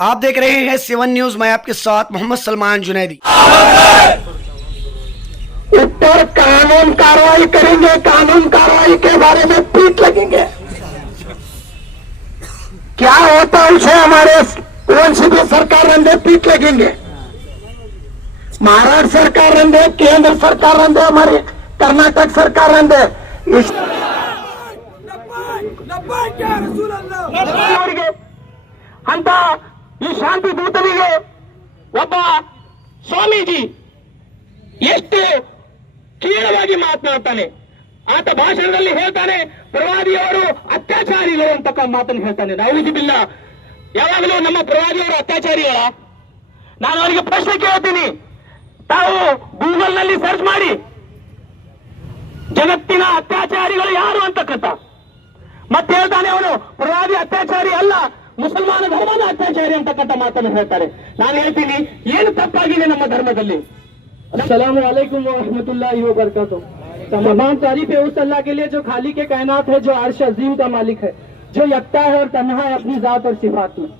آپ دیکھ رہے ہیں 7 نیوز، میں آپ کے ساتھ محمد سلمان جنیدی۔ اوپر قانون کاروائی کریں گے، قانون کاروائی کے بارے میں پیٹ لگیں گے۔ کیا ہوتا اسے ہمارے ONCP سرکار رندے پیٹ لگیں گے، مہاراشٹر سرکار رندے، کیندر سرکار رندے، ہماری کرناٹک سرکار رندے ಅಂತ ಈ ಶಾಂತಿ ದೂತನಿಗೆ ಒಬ್ಬ ಸ್ವಾಮೀಜಿ ಎಷ್ಟು ಕೀಳವಾಗಿ ಮಾತನಾಡ್ತಾನೆ। ಆತ ಭಾಷಣದಲ್ಲಿ ಹೇಳ್ತಾನೆ ಪ್ರವಾದಿಯವರು ಅತ್ಯಾಚಾರಿಗಳು ಅಂತಕ್ಕ ಮಾತನ್ನು ಹೇಳ್ತಾನೆ। ನೌಜುಬಿಲ್ಲ, ಯಾವಾಗಲೂ ನಮ್ಮ ಪ್ರವಾದಿಯವರು ಅತ್ಯಾಚಾರಿಗಳ? ನಾನು ಅವರಿಗೆ ಪ್ರಶ್ನೆ ಕೇಳ್ತೀನಿ, ತಾವು ಗೂಗಲ್ ನಲ್ಲಿ ಸರ್ಚ್ ಮಾಡಿ ಜಗತ್ತಿನ ಅತ್ಯಾಚಾರಿಗಳು ಯಾರು ಅಂತಕ್ಕಂತ, ಮತ್ತೆ ಹೇಳ್ತಾನೆ ಅವನು ಪ್ರವಾದಿ ಅತ್ಯಾಚಾರಿ ಅಲ್ಲ, ಮುಸಲ್ಮಾನ ಧರ್ಮದ ಅತ್ಯಾಚಾರಿ ಅಂತಕ್ಕಂಥ ಮಾತನ್ನು ಹೇಳ್ತಾರೆ। ನಾನು ಹೇಳ್ತೀನಿ, ಏನು ತಪ್ಪಾಗಿದೆ ನಮ್ಮ ಧರ್ಮದಲ್ಲಿ? अस्सलामु अलैकुम व रहमतुल्लाहि व बरकातुहू। तमाम तारीफ है उस अल्लाह के लिए जो खाली के कायनात है, जो अर्श अजीम का मालिक है, जो यकता है और तन्हा है अपनी जात और सिफात में।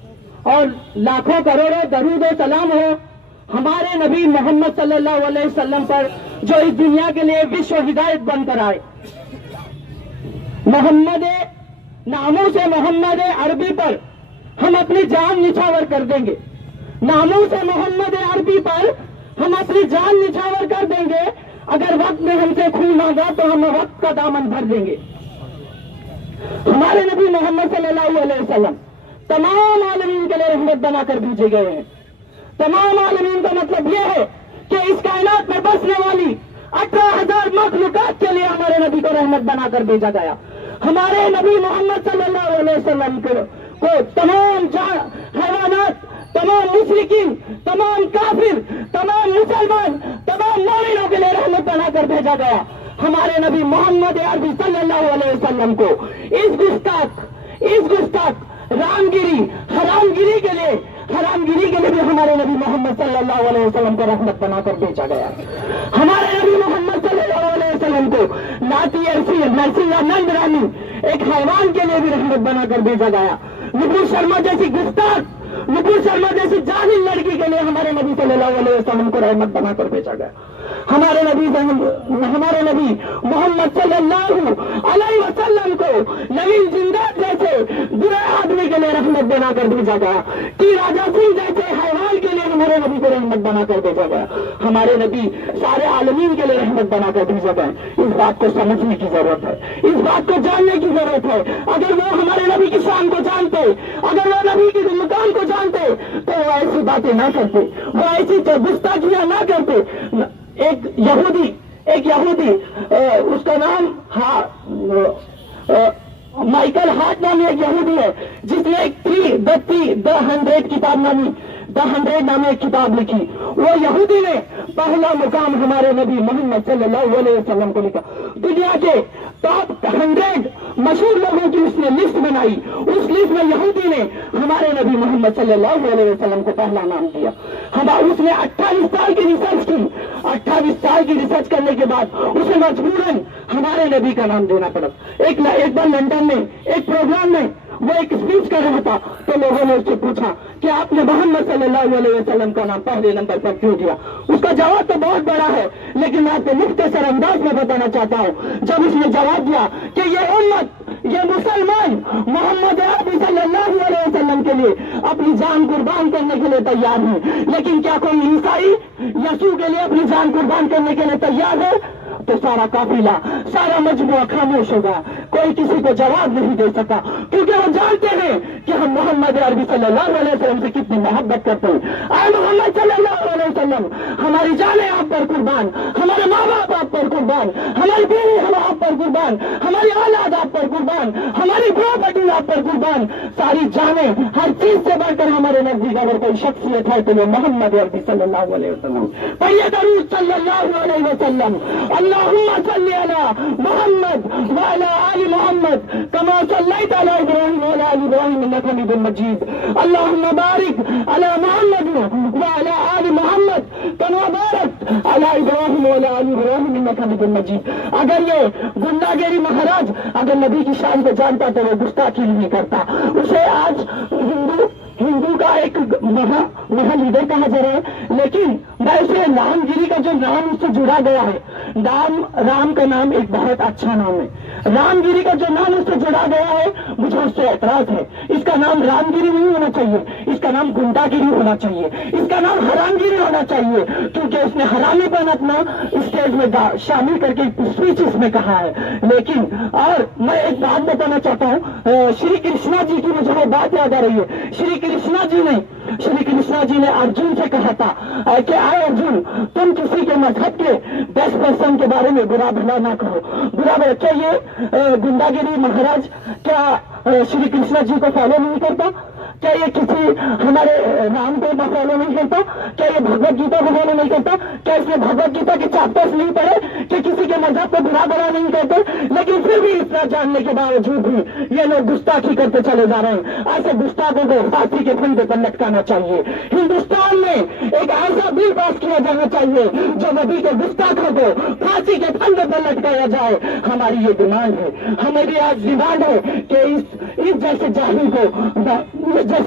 और लाखों करोड़ों दरूद और सलाम हो हमारे नबी मोहम्मद सल्लल्लाहु अलैहि वसल्लम पर, जो इस दुनिया के लिए विश्व हिदायत बनकर आए। मोहम्मद नामों से मोहम्मद अरबी पर हम अपनी जान निछावर कर देंगे। नामों से मोहम्मद अरबी पर हम अपनी जान निछावर कर देंगे। अगर वक्त में हमसे खून मांगा तो हम वक्त का दामन भर देंगे। हमारे नबी मोहम्मद सल्लल्लाहु अलैहि वसल्लम तमाम आलमीन के लिए रहमत बनाकर भेजे गए हैं। तमाम आलमीन का मतलब यह है कि इस कायनात में बसने वाली 18,000 मखलूकात के लिए हमारे नबी को रहमत बनाकर भेजा गया। हमारे नबी मोहम्मद सल्लल्लाहु अलैहि वसल्लम को तमाम हैवानात, तमाम मुशरिकीन, तमाम काफिर, तमाम मुसलमान, तमाम मोमिनों के लिए रहमत बनाकर भेजा गया। हमारे नबी मोहम्मद अरबी सल्लल्लाहु अलैहि वसल्लम को इस गुस्ताख रामगिरी हरामगिरी के लिए भी हमारे नबी मोहम्मद सल्लल्लाहु अलैहि वसल्लम को रहमत बनाकर भेजा गया। हमारे नबी मोहम्मद सल्लल्लाहु अलैहि वसल्लम को नाती नंद रानी एक हैवान के लिए भी रहमत बनाकर भेजा गया। नुपुर शर्मा जैसी गुस्ताख, नुपुर शर्मा जैसी जाहिल लड़की के लिए हमारे नबी सल्लल्लाहु अलैहि वसल्लम को रहमत बनाकर भेजा गया। हमारे नबी मोहम्मद सल्लल्लाहु अलैहि वसल्लम को नवीन जिंदात जैसे बुरे आदमी के लिए रहमत बनाकर भेजा गया। टी राजा सिंह जैसे हैवान के लिए हमारे नबी को रहमत बनाकर भेजा गया। हमारे नबी सारे आलमीन के लिए रहमत बनाकर भेजा गया। इस बात को समझने की जरूरत है, इस बात को जानने की जरूरत है। अगर वो हमारे नबी की शान को जानते, अगर वो नबी की मुकाम को जानते तो वो ऐसी बातें ना करते, वो ऐसी गुस्ताखियां ना करते। एक यहूदी उसका नाम माइकल हार्ट नामी एक यहूदी है, जिसने एक द 100 किताब नामी एक किताब लिखी। वो यहूदी ने पहला मुकाम हमारे नबी मोहम्मद सल्लल्लाहु अलैहि वसल्लम को लिखा। दुनिया के टॉप 100 मशहूर लोगों की उसने लिस्ट बनाई। उस लिस्ट में यहूदी ने हमारे नबी मोहम्मद सल्लल्लाहु अलैहि वसल्लम को पहला नाम दिया। उसने 28 साल की रिसर्च की। 28 साल की रिसर्च करने के बाद उसे मजबूरन हमारे नबी का नाम देना पड़ा। एक बार लंदन में एक प्रोग्राम में वो एक स्पीच कर रहा था, तो लोगों ने उससे पूछा कि आपने मोहम्मद सल्लल्लाहु अलैहि वसल्लम का नाम पहले नंबर पर क्यों दिया? उसका जवाब तो बहुत बड़ा है, लेकिन मैं आपको मुख्तसर अंदाज में बताना चाहता हूँ। जब उसने जवाब दिया कि ये उम्मत, ये मुसलमान मोहम्मद अरबी सल्लल्लाहु अलैहि वसल्लम के लिए अपनी जान कुर्बान करने के लिए तैयार है, लेकिन क्या कोई ईसाई यीशु के लिए अपनी जान कुर्बान करने के लिए तैयार है? तो सारा काफिला, सारा मजमुआ खामोश होगा, कोई किसी को जवाब नहीं दे सका, क्योंकि वो जानते हैं कि हम मोहम्मद अरबी सल्लल्लाहु अलैहि वसल्लम से कितनी मोहब्बत करते हैं। आए मोहम्मद सल्लल्लाहु अलैहि वसल्लम, हमारी जानें आप पर कुर्बान, हमारे माँ बाप आप पर कुर्बान, हमारी बीवी हम आप पर कुर्बान, हमारी औलाद आप पर कुर्बान, हमारी प्रॉपर्टी आप पर कुर्बान, सारी जानें, हर चीज से बढ़कर हमारे नजदीक अगर कोई शख्सियत है तो वो मोहम्मद अरबी सल्लल्लाहु अलैहि वसल्लम। पढ़िए दरूद सल्लल्लाहु अलैहि वसल्लम। अल्लाहुम्मा सल्ली अला मोहम्मद व अला आलि मोहम्मद कमा सल्लैता अला इब्राहीम व अला आलि इब्राहीम इन्नका हमीदुम मजीद। अल्लाहुम्मा बारिक अला मोहम्मद व अला आलि मोहम्मद कमा बारकता अला इब्राहीम व अला आलि इब्राहीम इन्नका हमीदुम मजीद। अगर ये गुंडागिरी महाराज अगर नबी की शान को जानता तो वो गुस्ताखी नहीं करता। उसे आज हिंदू का एक महा लीडर कहा जा रहा है, लेकिन मैं उसे रामगिरी का जो नाम उससे जुड़ा गया है, राम का नाम एक बहुत अच्छा नाम है। रामगिरी का जो नाम उससे जुड़ा गया है, मुझे उससे ऐतराज है। इसका नाम रामगिरी नहीं होना चाहिए, इसका नाम गुंडागिरी होना चाहिए, इसका नाम हरामगिरी होना चाहिए, क्योंकि उसने हरामीपन अपना स्टेज में शामिल करके स्पीच इसमें कहा है। लेकिन और मैं एक बात बताना चाहता हूँ, श्री कृष्णा जी की मुझे बात याद आ रही है। श्री कृष्णा जी ने अर्जुन से कहा था कि आए अर्जुन, तुम किसी के मजहब के बेस्ट पर्सन के बारे में बुरा भला ना कहो। बुरा भला क्या ये गुंडागिरी महाराज क्या श्री कृष्णा जी को फॉलो नहीं करता? क्या ये किसी हमारे राम को फॉलो नहीं करता? क्या ये भगवत गीता को फॉलो नहीं करता? क्या इसने भगवत गीता के चैप्टर्स नहीं पढ़े कि किसी के मजहब को बुरा भला नहीं करते? लेकिन फिर भी इतना जानने के बावजूद भी ये लोग गुस्ताखी करते चले जा रहे हैं। ऐसे गुस्ताखों को फांसी के फंदे पर लटकाना चाहिए। हिंदुस्तान में एक ऐसा बिल पास किया जाना चाहिए जो नबी के गुस्ताखों को फांसी के फंदे पर लटकाया जाए। हमारी ये डिमांड है, हमारी आज डिमांड है कि इस जैसे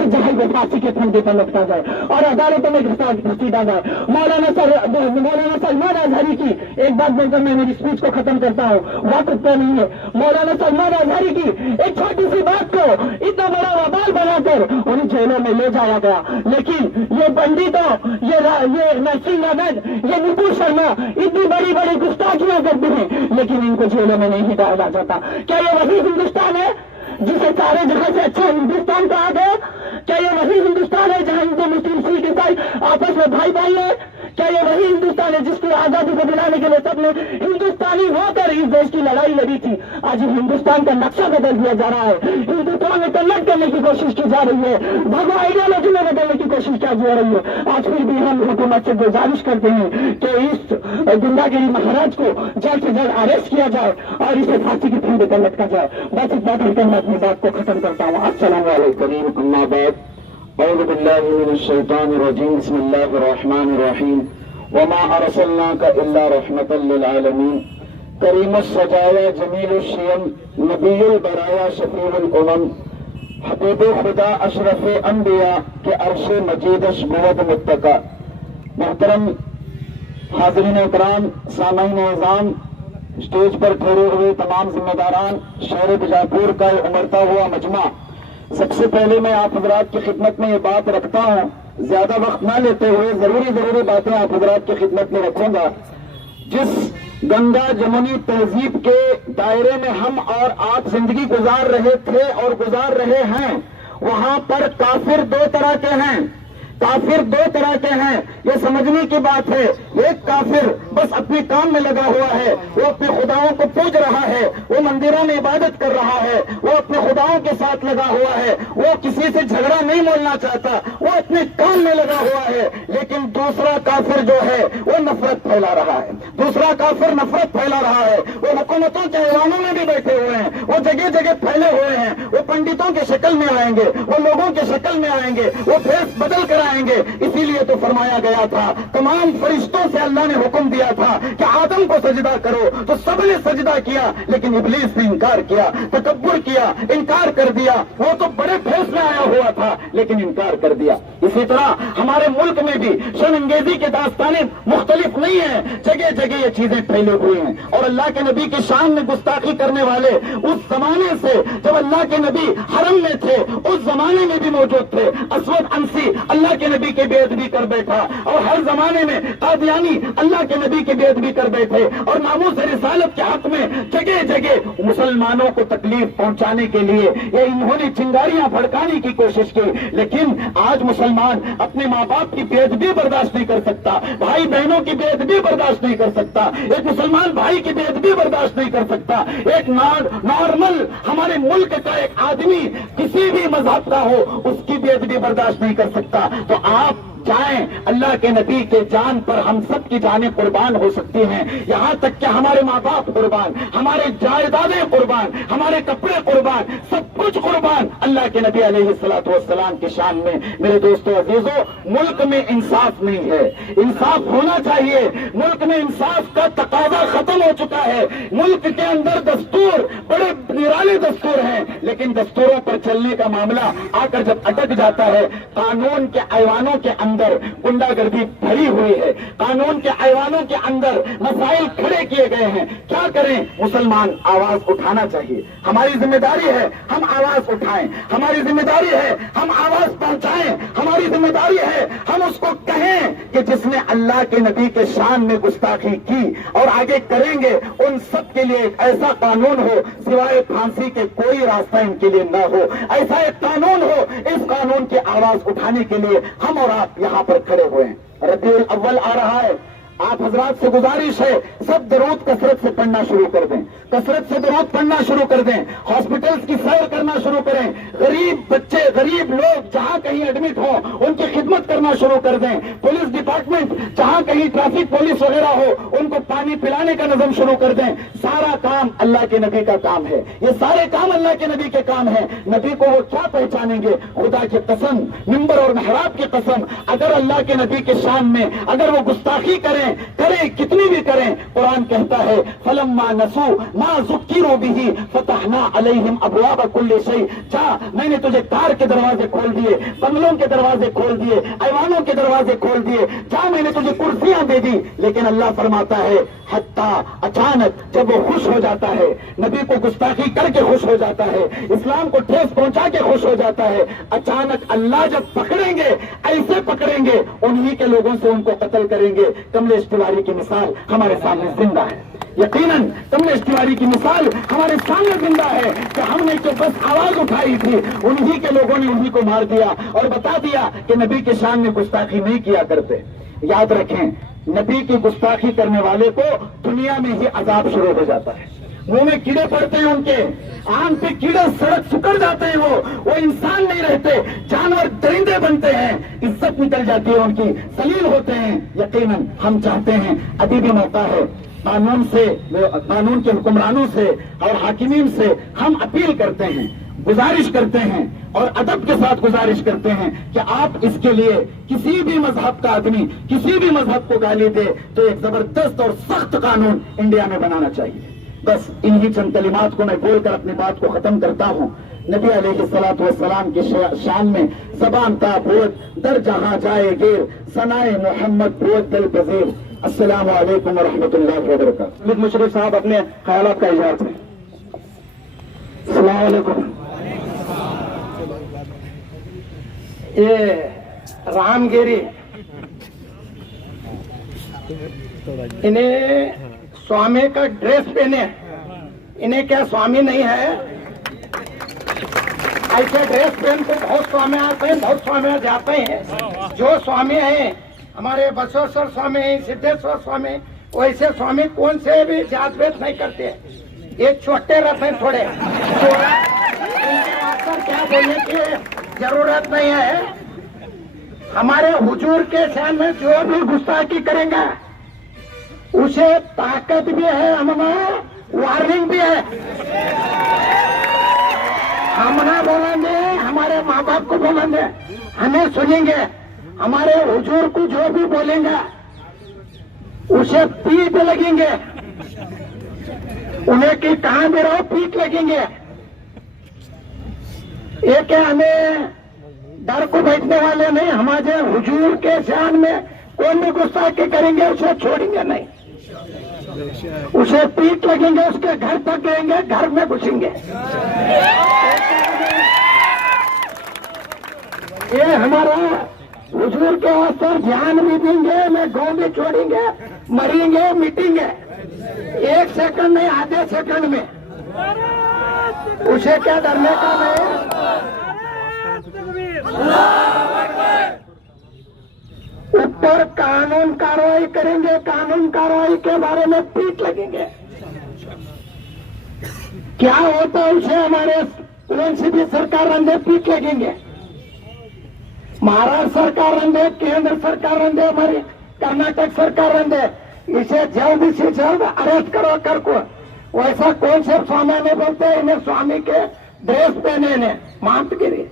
जाहिल को फांसी के फंदे पर लटका जाए और अदालतों में घसीटा जाए। मौलाना सलमान अजहरी की एक बात बोलकर मैं मेरी स्पीच को खत्म करता हूँ, वक्त उत्तर नहीं है। मौलाना सलमान अजहरी की एक छोटी सी बात को इतना बड़ा वबाल बनाकर उन्हें जेलों में ले जाया गया। लेकिन ये पंडितों, ये नरसिंह अहमद, ये नुपुर शर्मा इतनी बड़ी बड़ी गुस्ताखियां करते हैं, लेकिन इनको जेलों में नहीं डाला जाता। क्या ये वही हिंदुस्तान है जिसे सारे जहां से अच्छा हिंदुस्तान कहा गया? क्या ये वही हिंदुस्तान है जहां हिंदू मुस्लिम सिख ईसाई आपस में भाई भाई है? क्या ये वही हिंदुस्तान है जिसकी आजादी को दिलाने के लिए सबने हिंदुस्तानी होकर इस देश की लड़ाई लड़ी थी? आज हिंदुस्तान का नक्शा बदल दिया जा रहा है, हिंदुत्व में कन्वर्ट करने की कोशिश की जा रही है, भगवा आइडियोलॉजी में बदलने की कोशिश की जा रही है। आज फिर भी हम हुकूमत से गुजारिश करते हैं कि इस गुंडागिरी महाराज को जल्द से जल्द अरेस्ट किया जाए और इसे फांसी के फंदे पर लटका जाए। बस इतना कहकर मैं अपनी बात को खत्म करता हूँ। अस्सलाम वालेकुम। अम्मा बाद, औज़ु बिल्लाहि मिनश शैतानिर रजीम, बिस्मिल्लाहिर रहमानिर रहीम, वमा अरसलनाका इल्ला रहमतल लिल आलमीन, करीमुस सजाया जमीलुश शियम, नबीयुल बराया शफीउल उमम, हबीबे खुदा अशरफे अंबिया के अर्शे मजीदश बुवद मुत्तका। मोहतरम हाज़रीन इकराम, सामईन इज़ाम, स्टेज पर ठहरे हुए तमाम जिम्मेदारान, शहर बीजापुर का उमड़ता हुआ मजमा, सबसे पहले मैं आप हजरात की खिदमत में ये बात रखता हूँ, ज्यादा वक्त ना लेते हुए जरूरी बातें आप हजरात की खिदमत में रखूंगा। जिस गंगा जमुनी तहजीब के दायरे में हम और आप जिंदगी गुजार रहे थे और गुजार रहे हैं, वहां पर काफिर दो तरह के हैं। काफिर दो तरह के हैं, ये समझने की बात है। एक काफिर बस अपने काम में लगा हुआ है, वो अपने खुदाओं को पूज रहा है, वो मंदिरों में इबादत कर रहा है, वो अपने खुदाओं के साथ लगा हुआ है, वो किसी से झगड़ा नहीं बोलना चाहता, वो अपने काम में लगा हुआ है। लेकिन दूसरा काफिर जो है वो नफरत फैला रहा है, दूसरा काफिर नफरत फैला रहा है। वो हुकूमतों के ऐवानों में भी बैठे हुए हैं, वो जगह जगह फैले हुए हैं, वो पंडितों के शक्ल में आएंगे, वो लोगों के शक्ल में आएंगे, वो फेस बदल कर आएंगे। इसीलिए तो फरमाया गया था, तमाम फरिश्तों से अल्लाह ने हुक्म दिया था कि आदम को सजदा करो, तो सबने सजदा किया, लेकिन इब्लीस ने इनकार किया, तकब्बुर किया, इनकार कर दिया। वो तो बड़े फेस में आया हुआ था, लेकिन इनकार कर दिया। इसी तरह हमारे मुल्क में भी शर्मंगेजी के दास्तानें मुख्तलिफ नहीं है, जगह जगह ये चीजें फैले हुए हैं। और अल्लाह के नबी की शान में गुस्ताखी करने वाले उस जमाने से, जब अल्लाह के नबी हरम में थे, उस जमाने में भी मौजूद थे। असवद अंसी अल्लाह के नबी की बेअदबी कर बैठा, और हर जमाने में कादियानी अल्लाह के नबी की बेअदबी कर बैठे, और नामूस रिसालत के हक में जगह जगह मुसलमानों को तकलीफ पहुंचाने के लिए ये इन्होंने चिंगारियां भड़काने की कोशिश की। लेकिन आज मुसलमान अपने माँ बाप की बेअदबी बर्दाश्त नहीं कर सकता, भाई बहनों की बेअदबी बर्दाश्त नहीं कर सकता, एक मुसलमान भाई की बेअदबी बर्दाश्त नहीं कर सकता। एक नॉर्मल हमारे मुल्क का एक आदमी किसी भी मजहब का हो, उसकी बेअदबी बर्दाश्त नहीं कर सकता। तो आप जाएं, अल्लाह के नबी के जान पर हम सब की जानें कुर्बान हो सकती हैं, यहाँ तक कि हमारे माँ बाप कुर्बान, हमारे जायदादें कुर्बान, हमारे कपड़े कुर्बान, सब कुछ कुर्बान अल्लाह के नबी अलैहिस्सलातु वस्सलाम की शान में। मेरे दोस्तों अजीजों, मुल्क में इंसाफ नहीं है, इंसाफ होना चाहिए। मुल्क में इंसाफ का तकाजा खत्म हो चुका है। मुल्क के अंदर दस्तूर बड़े निराले दस्तूर हैं, लेकिन दस्तूरों पर चलने का मामला आकर जब अटक जाता है, कानून के ऐवानों के अंदर गुंडागर्दी भरी हुई है, कानून के ऐवानों के अंदर मसाइल खड़े किए गए हैं, क्या करें? मुसलमान आवाज उठाना चाहिए। हमारी जिम्मेदारी है हम आवाज उठाएं, हमारी जिम्मेदारी है हम आवाज पहुंचाएं, हमारी जिम्मेदारी है हम उसको कहें कि जिसने अल्लाह के नबी के शान में गुस्ताखी की और आगे करेंगे, उन सब के लिए एक ऐसा कानून हो, सिवाय फांसी के कोई रास्ता इनके लिए न हो, ऐसा एक कानून हो। इस कानून की आवाज उठाने के लिए हम और आप यहाँ पर खड़े हुए हैं। रबीउल अव्वल आ रहा है, आप हजरात से गुजारिश है सब दरूद कसरत से पढ़ना शुरू कर दें, कसरत से दरूद पढ़ना शुरू कर दें, हॉस्पिटल्स की सैर करना शुरू करें, गरीब बच्चे गरीब लोग जहां कहीं एडमिट हो उनकी खिदमत करना शुरू कर दें, पुलिस डिपार्टमेंट जहां कहीं ट्रैफिक पुलिस वगैरह हो उनको पानी पिलाने का नजम शुरू कर दें। सारा काम अल्लाह के नबी का काम है, ये सारे काम अल्लाह के नबी के काम है। नबी को वो क्या पहचानेंगे? खुदा की कसम, मिंबर और महराब की कसम, अगर अल्लाह के नबी के शान में अगर वो गुस्ताखी करें कितनी भी करें, कुरान कहता है फलम्मा नसू मा ज़ुक्किरू बिही फतहना अलैहिम अबवाब कुल्ली शै। जा, मैंने तुझे कार के दरवाजे खोल दिए, बंगलों के दरवाजे खोल दिए, ऐवानों के दरवाजे खोल दिए, जा मैंने तुझे कुर्सियां दे दी। लेकिन अल्लाह फरमाता है हत्ता, अचानक जब वो खुश हो जाता है, नबी को गुस्ताखी करके खुश हो जाता है, इस्लाम को ठेस पहुंचा के खुश हो जाता है, अचानक अल्लाह जब पकड़ेंगे, ऐसे पकड़ेंगे उन्हीं के लोगों से उनको कत्ल करेंगे। कमलेश तिवारी की मिसाल हमारे सामने जिंदा है, यकीनन कमलेश तिवारी की मिसाल हमारे सामने जिंदा है कि हमने जो बस आवाज उठाई थी, उन्हीं के लोगों ने उन्हीं को मार दिया और बता दिया कि नबी के शान में गुस्ताखी नहीं किया करते। याद रखें, नबी की गुस्ताखी करने वाले को दुनिया में ही अजाब शुरू हो जाता है, मुंह में कीड़े पड़ते हैं, उनके आंख पे कीड़े सड़क सुकड़ जाते हैं, वो इंसान नहीं रहते, जानवर दरिंदे बनते हैं, इज्जत निकल जाती है उनकी, सलील होते हैं। यकीनन हम चाहते हैं अभी भी मौका है, कानून से, कानून के हुक्मरानों से और हाकिमीन से हम अपील करते हैं, गुजारिश करते हैं और अदब के साथ गुजारिश करते हैं कि आप इसके लिए किसी भी मजहब का आदमी किसी भी मजहब को गाली दे तो एक जबरदस्त और सख्त कानून इंडिया में बनाना चाहिए। बस इन्हीं चंद कलिमात को मैं बोलकर अपनी बात को खत्म करता हूँ। नबी अलैहिस्सलातु वस्सलाम की शान में ज़बान का बोझ दर जहां जाए गिर, सनाए मोहम्मद बोझ दिल पजीर। अस्सलामु अलैकुम व रहमतुल्लाहि व बरकातुहू। मुशर्रफ साहब अपने ख्यालात का इजहार करें। अस्सलामु अलैकुम। ये रामगिरी इन्हें स्वामी का ड्रेस पहने, इन्हें क्या स्वामी नहीं है? ऐसे ड्रेस पहन के बहुत स्वामी आते हैं, बहुत स्वामी जाते हैं। जो स्वामी हैं हमारे बसवेश्वर स्वामी, सिद्धेश्वर स्वामी, वैसे स्वामी कौन से भी जात भेद नहीं करते, ये छोटे रहते हैं थोड़े, क्या बोलने की जरूरत नहीं है। हमारे हुजूर के शान में जो भी गुस्ताखी करेंगे उसे ताकत भी है, हमें वार्निंग भी है। हम ना बोलेंगे, हमारे माँ बाप को बोलेंगे, हमें सुनेंगे, हमारे हुजूर को जो भी बोलेंगे उसे पीठ लगेंगे, उन्हें कि कहां भी रहो पीठ लगेंगे। ये क्या हमें डर को बैठने वाले नहीं, हमारे हुजूर के शान में कौन भी गुस्ताखी करेंगे उसे छोड़ेंगे नहीं, उसे पीठ लगेंगे, उसके घर तक जाएंगे, घर में घुसेंगे। ये हमारा हुजूर के वास्ते जान भी देंगे, मैं गाँव भी छोड़ेंगे, मरेंगे मिटेंगे, एक सेकंड नहीं आधे सेकंड में, उसे क्या डरने का नहीं। ऊपर कानून कार्रवाई करेंगे, कानून कार्रवाई के बारे में पीठ लगेंगे। क्या होता है उसे हमारे कौन सी भी सरकार रंधे पीठ लगेंगे, महाराष्ट्र सरकार रंधे, केंद्र सरकार रंधे, हमारी कर्नाटक सरकार रंधे, इसे जल्द से जल्द अरेस्ट करो कर को। वैसा कौन से स्वामी ने बोलते इन्हें स्वामी के ड्रेस पहने ने, मांतगिरी,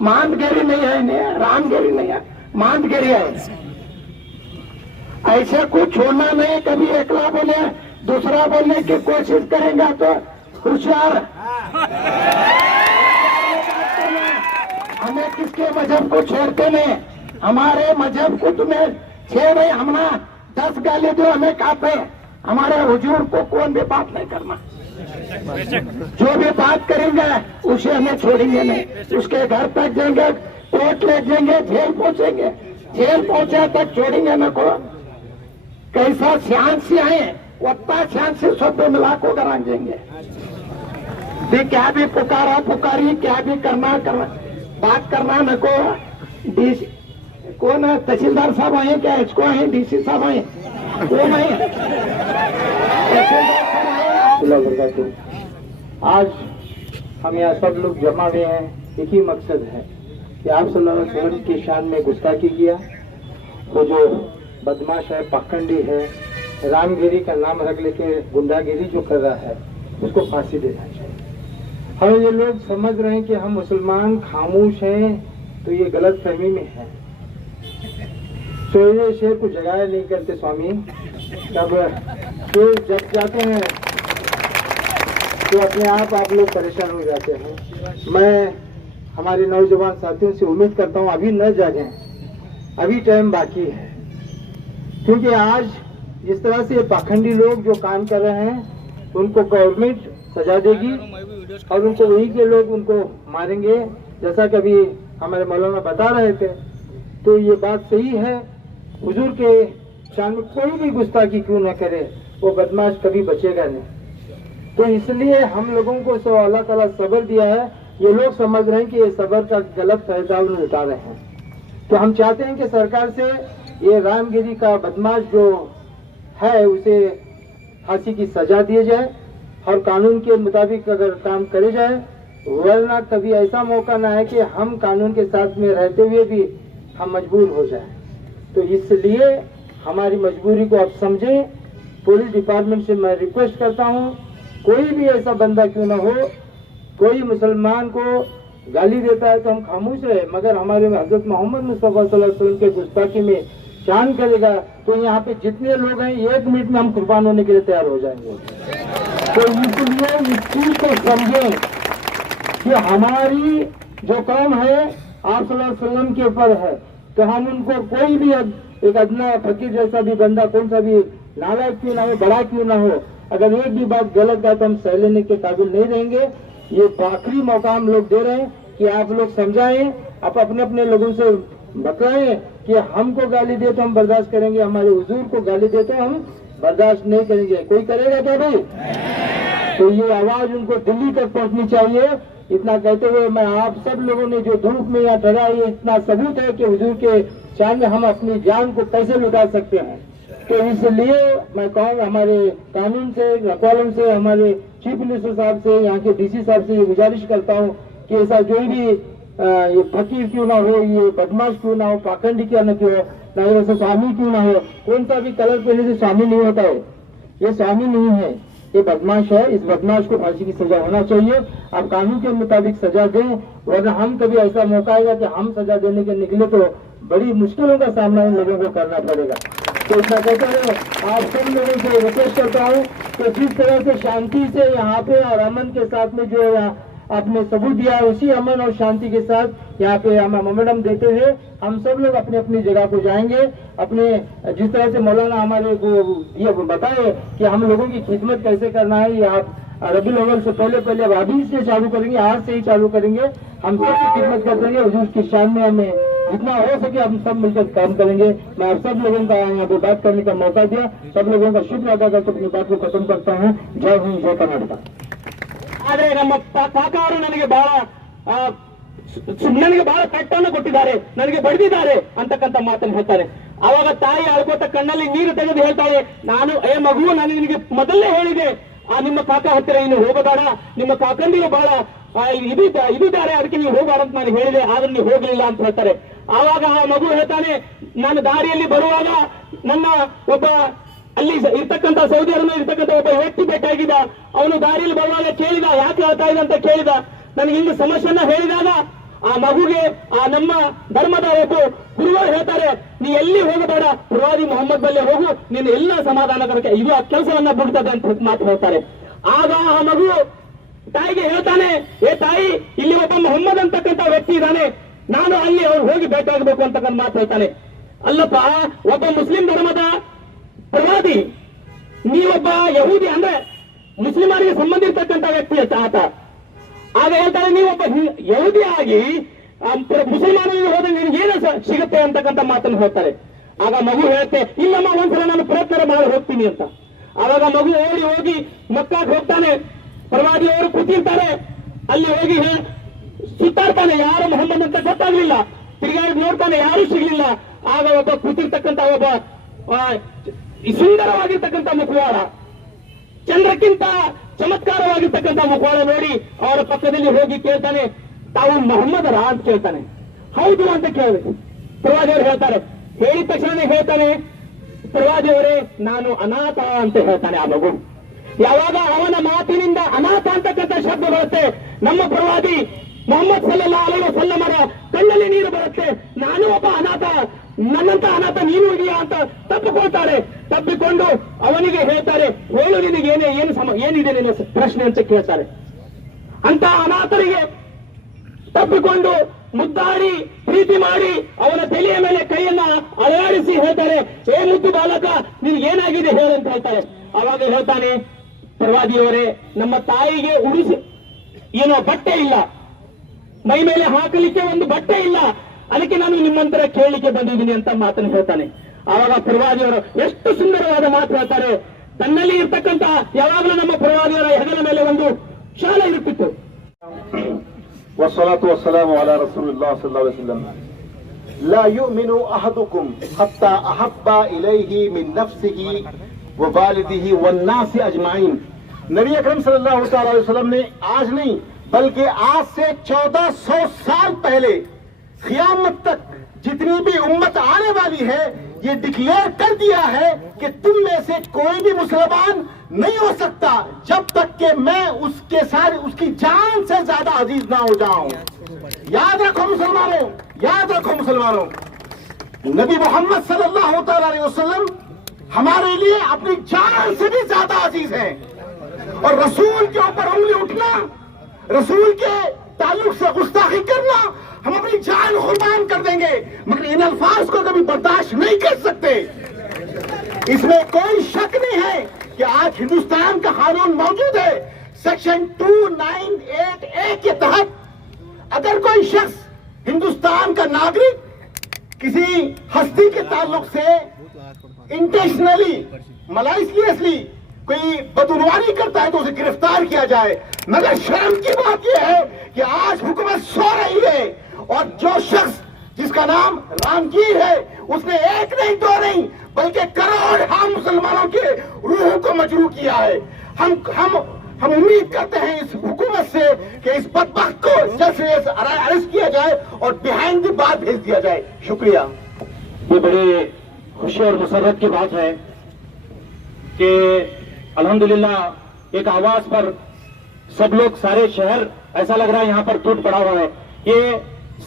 मांतगिरी नहीं है इन्हें, रामगिरी नहीं है, मांतगिरी है। ऐसे कुछ छोड़ना नहीं, कभी एकला बोले दूसरा बोलने की कोशिश करेगा तो होशियार हमें किसके मजहब को छेड़ते नहीं, हमारे मजहब को तुम्हें छेड़े, हमना 10 गाली दो हमें कापे, हमारे हुजूर को कौन भी बात नहीं करना। जो भी बात करेंगे उसे हमें छोड़ेंगे नहीं, उसके घर तक जाएंगे, कोर्ट ले जाएंगे, जेल पहुंचेंगे, जेल पहुंचा तक छोड़ेंगे न को। कैसा श्यान से आए उतना श्यान से सब मिला को करान देंगे। भी क्या भी पुकारा पुकारी, क्या भी करना बात करना न को। डीसी कौन है, तहसीलदार साहब आए क्या, इसको आए डीसी साहब आए, कौन आए, तहसीलदार साहब आए। आज हम यहाँ सब लोग जमा हुए हैं, एक ही मकसद है कि आप सल्लल्लाहु अलैहि वसल्लम की शान में गुस्ताखी किया, वो जो बदमाश है, पाखंडी है, रामगिरी का नाम रख लेके गुंडागिरी जो कर रहा है, उसको फांसी देना चाहिए। हम ये लोग समझ रहे हैं कि हम मुसलमान खामोश हैं, तो ये गलत फहमी में है। सोए शेर को जगाया नहीं करते स्वामी, जब शेर जग जाते हैं तो अपने आप लोग परेशान हो जाते हैं। मैं हमारे नौजवान साथियों से उम्मीद करता हूं अभी न जागें, अभी टाइम बाकी है, क्योंकि आज जिस तरह से पाखंडी लोग जो काम कर रहे हैं उनको गवर्नमेंट सजा देगी और उनको वही के लोग उनको मारेंगे, जैसा कि अभी हमारे मौलाना बता रहे थे। तो ये बात सही है, हुजूर के शान में कोई भी गुस्ताखी क्यों न करे, वो बदमाश कभी बचेगा नहीं। तो इसलिए हम लोगों को सो अल्लाह ताला सब्र दिया है, ये लोग समझ रहे हैं कि ये सब्र का गलत फायदा उन्हें उठा रहे हैं। तो हम चाहते हैं कि सरकार से ये रामगिरी का बदमाश जो है उसे फांसी की सजा दी जाए और कानून के मुताबिक अगर काम करे जाए, वरना कभी ऐसा मौका ना है कि हम कानून के साथ में रहते हुए भी हम मजबूर हो जाए। तो इसलिए हमारी मजबूरी को आप समझें। पुलिस डिपार्टमेंट से मैं रिक्वेस्ट करता हूँ, कोई भी ऐसा बंदा क्यों ना हो, कोई मुसलमान को गाली देता है तो हम खामोश रहे, मगर हमारे हजरत मोहम्मद मुस्तफा सल्लल्लाहु अलैहि वसल्लम के गुस्ताखी में शान करेगा तो यहाँ पे जितने लोग हैं 1 मिनट में हम कुर्बान होने के लिए तैयार हो जाएंगे। तो इसलिए इस चीज को समझें कि हमारी जो काम है आप सल्लल्लाहु अलैहि वसल्लम के ऊपर है, तो हम उनको कोई भी एक अदना फकीर जैसा भी बंदा, कौन सा भी नालायक क्यों ना हो, बड़ा क्यों ना हो, अगर एक भी बात गलत है तो हम सह लेने के काबिल नहीं रहेंगे। ये आखिरी मौका हम लोग दे रहे हैं कि आप लोग समझाएं, आप अपने अपने लोगों से बताएं कि हमको गाली दे तो हम बर्दाश्त करेंगे, हमारे हुजूर को गाली दे तो हम बर्दाश्त नहीं करेंगे। कोई करेगा क्या भाई? तो ये आवाज उनको दिल्ली तक पहुंचनी चाहिए। इतना कहते हुए मैं आप सब लोगों ने जो धूप में यहाँ ठहरा, ये इतना सबूत है कि हुजूर के शान में हम अपनी जान को कैसे लुटा सकते हैं। तो इसलिए मैं कहूँगा हमारे कानून से, रखवालों से, हमारे चीफ मिनिस्टर साहब से, यहाँ के डीसी साहब से ये गुजारिश करता हूँ कि ऐसा जो भी ये फकीर क्यों ना हो, ये बदमाश क्यों ना हो, पाखंडी क्यों ना क्यों, ना वैसे स्वामी क्यों ना हो, कौन सा भी कलर पहने से स्वामी नहीं होता है, ये स्वामी नहीं है, ये बदमाश है। इस बदमाश को फांसी की सजा होना चाहिए। आप कानून के मुताबिक सजा दें, वरना हम कभी ऐसा मौका आएगा कि हम सजा देने के निकले तो बड़ी मुश्किलों का सामना इन लोगों को करना पड़ेगा। तो इतना कहते हुए आप सब लोगों से रिक्वेस्ट करता हूँ कि जिस तरह से शांति से यहाँ पे और अमन के साथ में जो आपने सबूत दिया है, उसी अमन और शांति के साथ यहाँ पे हम मोमेंटम देते हुए हम सब लोग अपने अपनी जगह को जाएंगे। अपने जिस तरह से मौलाना हमारे को ये बताए कि हम लोगों की खिदमत कैसे करना है, ये आप रबी अव्वल से पहले अब अभी से चालू करेंगे, आज से ही चालू करेंगे। हम सबकी खिदमत करते हैं, हुजूर की शान में हमें जितना हो सके हम सब मिलकर काम करेंगे। मैं आप सब लोगों का यहाँ पे बात करने का मौका दिया, सब लोगों का शुक्र अदा करके अपनी बात को खत्म करता हूँ। जय हिंद, जय कर्नाटक। ಆದ್ರೆ ನಮ್ಮ ಕಾಕ ಅವರು ನನಗೆ ಬಹಳ ಪೆಟ್ಟನ್ನು ಕೊಟ್ಟಿದ್ದಾರೆ, ನನಗೆ ಬಡಿದಿದ್ದಾರೆ ಅಂತಕ್ಕಂಥ ಮಾತನ್ನು ಹೇಳ್ತಾರೆ. ಅವಾಗ ತಾಯಿ ಅಳ್ಕೋತ ಕಣ್ಣಲ್ಲಿ ನೀರು ತೆಗೆದು ಹೇಳ್ತಾಳೆ, ನಾನು ಮಗು ನಾನು ನಿನಗೆ ಮೊದಲೇ ಹೇಳಿದೆ, ನಿಮ್ಮ ಕಾಕ ಹತ್ತಿರ ಇನ್ನು ಹೋಗಬೇಡ, ನಿಮ್ಮ ಕಾಕಂದಿಗೆ ಬಹಳ ಇದಿದ್ದಾರೆ, ಅದಕ್ಕೆ ನೀವು ಹೋಗಬಾರಂತ ನಾನು ಹೇಳಿದೆ, ಆದ್ರೆ ನೀವು ಹೋಗ್ಲಿಲ್ಲ ಅಂತ ಹೇಳ್ತಾರೆ. ಆವಾಗ ಆ ಮಗು ಹೇಳ್ತಾನೆ, ನಾನು ದಾರಿಯಲ್ಲಿ ಬರುವಾಗ ನನ್ನ ಒಬ್ಬ ಅಲ್ಲಿ ಇರ್ತಕ್ಕಂಥ ಸೌದಿ ಅರೇಬಿಯಾ ಇರ್ತಕ್ಕಂಥ ಒಬ್ಬ ವ್ಯಕ್ತಿ ಭೇಟಿಯಾಗಿದ್ದ. ಅವನು ದಾರಿಯಲ್ಲಿ ಬರುವಾಗ ಕೇಳಿದ, ಯಾಕೆ ಹೇಳ್ತಾ ಇದೆ ಅಂತ ಕೇಳಿದ. ನನಗೆ ಹಿಂಗೆ ಸಮಸ್ಯೆಯನ್ನ ಹೇಳಿದಾಗ ಆ ಮಗುಗೆ ಆ ನಮ್ಮ ಧರ್ಮದ ಒಬ್ಬ ಗುರುಗಳು ಹೇಳ್ತಾರೆ, ನೀ ಎಲ್ಲಿ ಹೋಗಬೇಡ, ಪ್ರವಾದಿ ಮೊಹಮ್ಮದ್ ಬಲ್ಲಿ ಹೋಗು, ನೀನು ಎಲ್ಲ ಸಮಾಧಾನಕರಕ್ಕೆ ಇದು ಆ ಕೆಲಸವನ್ನ ಬಿಡ್ತದೆ ಅಂತ ಮಾತು ಹೇಳ್ತಾರೆ. ಆಗ ಆ ಮಗು ತಾಯಿಗೆ ಹೇಳ್ತಾನೆ, ಏ ತಾಯಿ, ಇಲ್ಲಿ ಒಬ್ಬ ಮೊಹಮ್ಮದ್ ಅಂತಕ್ಕಂಥ ವ್ಯಕ್ತಿ ಇದ್ದಾನೆ, ನಾನು ಅಲ್ಲಿ ಅವ್ರು ಹೋಗಿ ಭೇಟಿ ಆಗಬೇಕು ಅಂತಕ್ಕಂಥ ಮಾತು ಹೇಳ್ತಾನೆ. ಅಲ್ಲಪ್ಪ, ಒಬ್ಬ ಮುಸ್ಲಿಂ ಧರ್ಮದ ಪ್ರವಾದಿ, ನೀವೊಬ್ಬ ಯಹೂದಿ ಅಂದ್ರೆ ಮುಸ್ಲಿಮರಿಗೆ ಸಂಬಂಧಿರ್ತಕ್ಕಂಥ ವ್ಯಕ್ತಿ ಆತ. ಆಗ ಹೇಳ್ತಾನೆ, ನೀವೊಬ್ಬ ಯಹೂದಿ ಆಗಿ ಮುಸಲ್ಮಾನರಿಗೆ ಹೋದ್ರೆ ನಿನಗೇನು ಸಿಗುತ್ತೆ ಅಂತಕ್ಕಂಥ ಮಾತನ್ನು ಹೇಳ್ತಾರೆ. ಆಗ ಮಗು ಹೇಳುತ್ತೆ, ಇಲ್ಲಮ್ಮ ಒಂದ್ಸಲ ನಾನು ಪ್ರಯತ್ನ ಮಾಡಿ ಹೋಗ್ತೀನಿ ಅಂತ. ಆವಾಗ ಮಗು ಹೋಗಿ ಮಕ್ಕಾಗೆ ಹೋಗ್ತಾನೆ. ಪ್ರವಾದಿಯವರು ಕೂತಿರ್ತಾರೆ, ಅಲ್ಲಿ ಹೋಗಿ ಸುತ್ತಾಡ್ತಾನೆ, ಯಾರು ಮೊಹಮ್ಮದ್ ಅಂತ ಗೊತ್ತಾಗ್ಲಿಲ್ಲ, ತಿರುಗಾಡಿ ನೋಡ್ತಾನೆ, ಯಾರು ಸಿಗ್ಲಿಲ್ಲ. ಆಗ ಒಬ್ಬ ಕೂತಿರ್ತಕ್ಕಂಥ ಒಬ್ಬ ಸುಂದರವಾಗಿರ್ತಕ್ಕಂಥ ಮುಖವಾಡ, ಚಂದ್ರಕ್ಕಿಂತ ಚಮತ್ಕಾರವಾಗಿರ್ತಕ್ಕಂಥ ಮುಖವಾಡ ನೋಡಿ ಅವರ ಪಕ್ಕದಲ್ಲಿ ಹೋಗಿ ಕೇಳ್ತಾನೆ, ತಾವು ಮೊಹಮ್ಮದರ ಅಂತ ಕೇಳ್ತಾನೆ. ಹೌದು ಅಂತ ಕೇಳಬೇಕು. ಪ್ರವಾದಿಯವರು ಹೇಳ್ತಾರೆ. ಹೇಳಿದ ತಕ್ಷಣ ಹೇಳ್ತಾನೆ, ಪ್ರವಾದಿಯವರೇ ನಾನು ಅನಾಥ ಅಂತ ಹೇಳ್ತಾನೆ ಆ ಮಗು. ಯಾವಾಗ ಅವನ ಮಾತಿನಿಂದ ಅನಾಥ ಅಂತಕ್ಕಂಥ ಶಬ್ದ ಬರುತ್ತೆ, ನಮ್ಮ ಪ್ರವಾದಿ ಮೊಹಮ್ಮದ್ ಸಲ್ಲಲ್ಲಾಹು ಅಲೈಹಿ ವಸಲ್ಲಮರ ಕಣ್ಣಲ್ಲಿ ನೀರು ಬರುತ್ತೆ. ನಾನು ಒಬ್ಬ ಅನಾಥ, ನನ್ನಂತ ಅನಾಥ ನೀನು ಇದೆಯಾ ಅಂತ ತಪ್ಪಿಕೊಳ್ತಾರೆ. ತಪ್ಪಿಕೊಂಡು ಅವನಿಗೆ ಹೇಳ್ತಾರೆ, ಹೇಳು ನಿನಗೆ ಏನಿದೆ ನಿನ್ನ ಪ್ರಶ್ನೆ ಅಂತ ಕೇಳ್ತಾರೆ. ಅಂತ ಅನಾಥರಿಗೆ ತಪ್ಪಿಕೊಂಡು ಮುದ್ದಾಡಿ ಪ್ರೀತಿ ಮಾಡಿ ಅವನ ತಲೆಯ ಮೇಲೆ ಕೈಯನ್ನ ಅಳವಡಿಸಿ ಹೇಳ್ತಾರೆ, ಏ ಮುದ್ದು ಬಾಲಕ, ನಿನಗೇನಾಗಿದೆ ಹೇಳು ಅಂತ ಹೇಳ್ತಾರೆ. ಅವಾಗ ಹೇಳ್ತಾನೆ, ಪ್ರವಾದಿಯವರೇ, ನಮ್ಮ ತಾಯಿಗೆ ಏನೋ ಬಟ್ಟೆ ಇಲ್ಲ, ಮೈ ಮೇಲೆ ಹಾಕಲಿಕ್ಕೆ ಒಂದು ಬಟ್ಟೆ ಇಲ್ಲ, ಅದಕ್ಕೆ ನಾನು ನಿಮ್ಮಂತರ ಕೇಳಲಿಕ್ಕೆ ಬಂದಿದ್ದೀನಿ ಅಂತ ಮಾತನ್ನು ಹೇಳ್ತಾನೆ. ಆವಾಗ ಪ್ರವಾದಿಯವರು ಎಷ್ಟು ಸುಂದರವಾದ ಮಾತು ಹೇಳ್ತಾರೆ. ತನ್ನಲ್ಲಿ ಇರ್ತಕ್ಕಂಥ ಯಾವಾಗಲೂ ನಮ್ಮ ಪ್ರವಾದಿಯವರ ಹೆಗಲ ಮೇಲೆ ಒಂದು ಶಾಲೆ ಇರುತ್ತಿತ್ತು. والصلاة والسلام على رسول الله صلى الله عليه وسلم. لا يؤمن أحدكم حتى أحب إليه من نفسه ووالده والناس أجمعين. نبی اکرم صلی اللہ علیہ وسلم نے آج نہیں بلکہ آج سے 1400 سال پہلے قیامت تک جتنی بھی امت آنے والی ہے یہ ڈکلیئر کر دیا ہے کہ تم میں سے کوئی بھی مسلمان نہیں ہو سکتا جب تک کہ میں اس کے ساتھ اس کی جان سے زیادہ عزیز نہ ہو جاؤں. یاد رکھو مسلمانوں، یاد رکھو مسلمانوں، نبی محمد صلی اللہ علیہ وسلم ہمارے لیے اپنی جان سے بھی زیادہ عزیز ہیں. اور رسول کے اوپر انگلی اٹھنا، رسول کے تعلق سے گستاخی کرنا، ہم اپنی جان قربان کر دیں گے، مگر ان الفاظ کو کبھی برداشت نہیں کر سکتے. اس میں کوئی شک نہیں ہے کہ آج ہندوستان کا قانون موجود ہے. سیکشن 298A کے تحت اگر کوئی شخص ہندوستان کا ناگرک کسی ہستی کے تعلق سے انٹینشنلی ملائسلیسلی کوئی بدعنوانی کرتا ہے تو اسے گرفتار کیا جائے. مگر شرم کی بات یہ ہے کہ آج حکومت سو رہی ہے اور جو شخص جس کا نام رامگیر ہے اس نے ایک نہیں دو نہیں بلکہ کروڑ عام مسلمانوں کے روحوں کو مجروح کیا ہے. ہم امید کرتے ہیں اس حکومت سے کہ اس بدبخت کو جلد سے جلد اریسٹ کیا جائے اور بیہائنڈ دی بار بھیج دیا جائے. شکریہ. یہ بڑی خوشی اور مسرت کی بات ہے کہ الحمدللہ ایک آواز پر سب لوگ، سارے شہر ایسا لگ رہا ہے یہاں پر ٹوٹ پڑا ہوا ہے. یہ